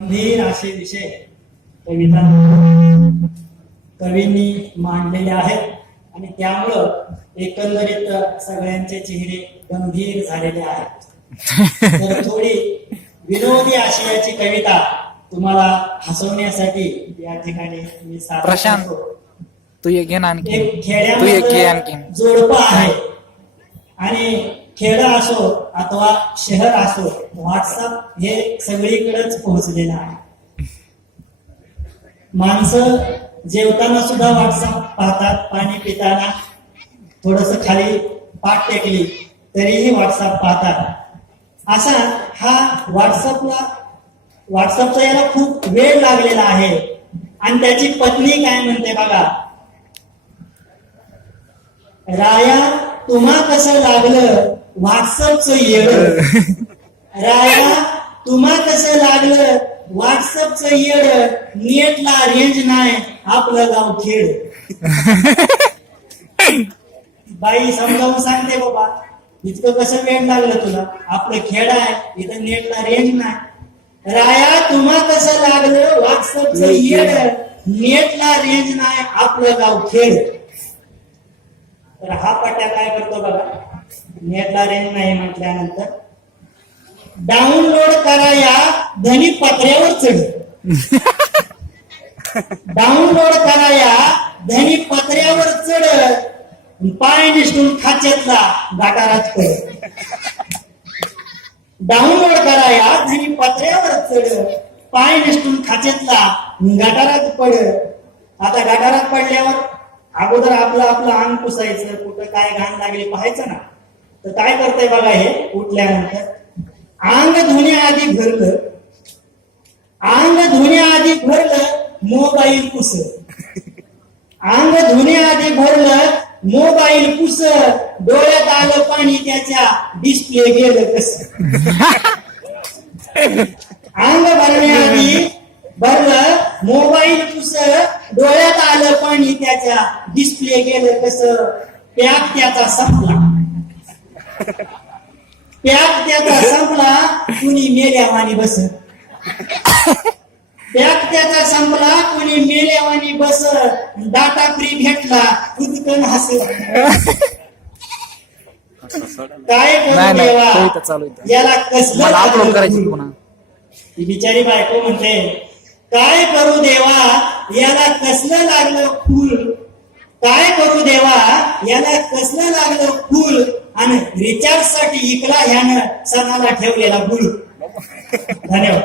गंभीर असे विषय कविता कवींनी मांडलेले आहेत. आणि त्यामुळं एकंदरीत सगळ्यांचे चेहरे गंभीर झालेले आहेत. तर थोडी विनोदी आशयाची कविता तुम्हाला हसवण्यासाठी या ठिकाणी मी प्रशांत. तू आणखी जोडपं आहे. आणि खेड असो अथवा शहर असो व्हॉट्सअप हे सगळीकडेच पोहोचलेलं आहे. माणसं जेवताना सुद्धा व्हॉट्सअप पाहतात पाणी पिताना थोडस खाली पाठ टेकली तरीही व्हॉट्सअप पाहतात. असा हा व्हॉट्सअपला व्हॉट्सअपचा याला खूप वेळ लागलेला आहे. आणि त्याची पत्नी काय म्हणते बघा? राया तुम्हा कसं लागलं? व्हॉट्सअपचं येड राया तुम्हा कसं लागलं? व्हॉट्सअपचं येड नेटला रेंज नाही. आपलं गाव खेड. बाई समजावून सांगते बाबा इतकं कसं वेळ लागलं तुला? आपलं खेड आहे इथं नेटला रेंज नाही. राया तुम्हा कसं लागलं? व्हॉट्सअपचं येड नेटला रेंज नाही. आपलं गाव खेड. तर हा पट्ट्या काय करतो बघा. नेटला रेंज नाही म्हटल्यानंतर. डाउनलोड करा या धनी पत्र्यावर चढ. डाउनलोड करा या धनी पत्र्यावर चढ. पाय निसटून खाच्यातला गाठारात पड डाउनलोड करा या धनी पत्र्यावर चढ. पाय निसटून खाच्यातला गटारात पड. आता गटारात पडल्यावर अगोदर आपलं आपलं अंग पुसायचं कुठं काय घाण लागली पाहायचं ना. तर काय करतंय बघा हे उठल्यानंतर. अंग धुण्याआधी भरलं. अंग धुण्याआधी भरलं मोबाईल पुस अंग धुण्याआधी भरलं मोबाईल पुस डोळ्यात आलं पाणी त्याच्या डिस्प्ले गेलं कस? अंग भरण्याआधी भरलं मोबाईल पुस डोळ्यात आलं पाणी त्याच्या डिस्प्ले गेलं कस? पॅक त्याचा संपला. पॅक त्याचा संपला कुणी मेल्यावानी बस पॅक त्याचा संपला कुणी मेल्यावानी बस डाटा फ्री भेटला खुदकन हस काय करू देवा? याला कसलं करायची ती बिचारी बायको म्हणते काय करू देवा? याला कसलं लागलं फूल? काय करू देवा? याला कसलं लागलं फूल? आणि रिचार्जसाठी इकला ह्यानं सणाला ठेवलेला गुरु धन्यवाद.